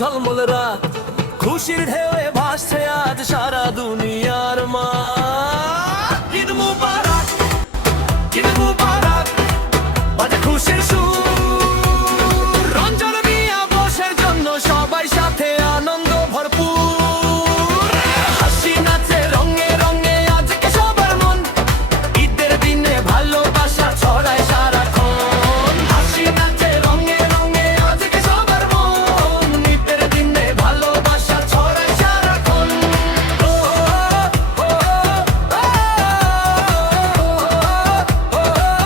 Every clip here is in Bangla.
ঝলমল রাত, খুশির ঢেউয়ে ভাসছে আজ সারা দুনিয়ার মা। ঈদ মুবারক, ঈদ মুবারক, বাজে খুশির সুর, রঞ্জন মিয়া বসের জন্য সবাই সাথে আনন্দ ভরপুর। হাসি নাচে রঙে রঙে আজকে সবার মন, ঈদের দিনে ভালোবাসা ছড়ায় সারাক্ষণ। হাসি নাচে রঙে রঙে আজকে সবার মন, ঈদের দিনে ভালোবাসা ছড়ায় সারাক্ষণ। ও, ও, ও, ও, ও,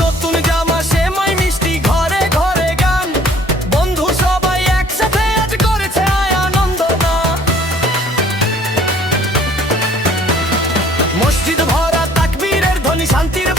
নতুন জামা সেমাই মিষ্টি ঘরে ঘরে গান, বন্ধু সবাই একসাথে আজ করেছে আনন্দ না। মসজিদ ভরা তাকবীরের ধ্বনি, শান্তির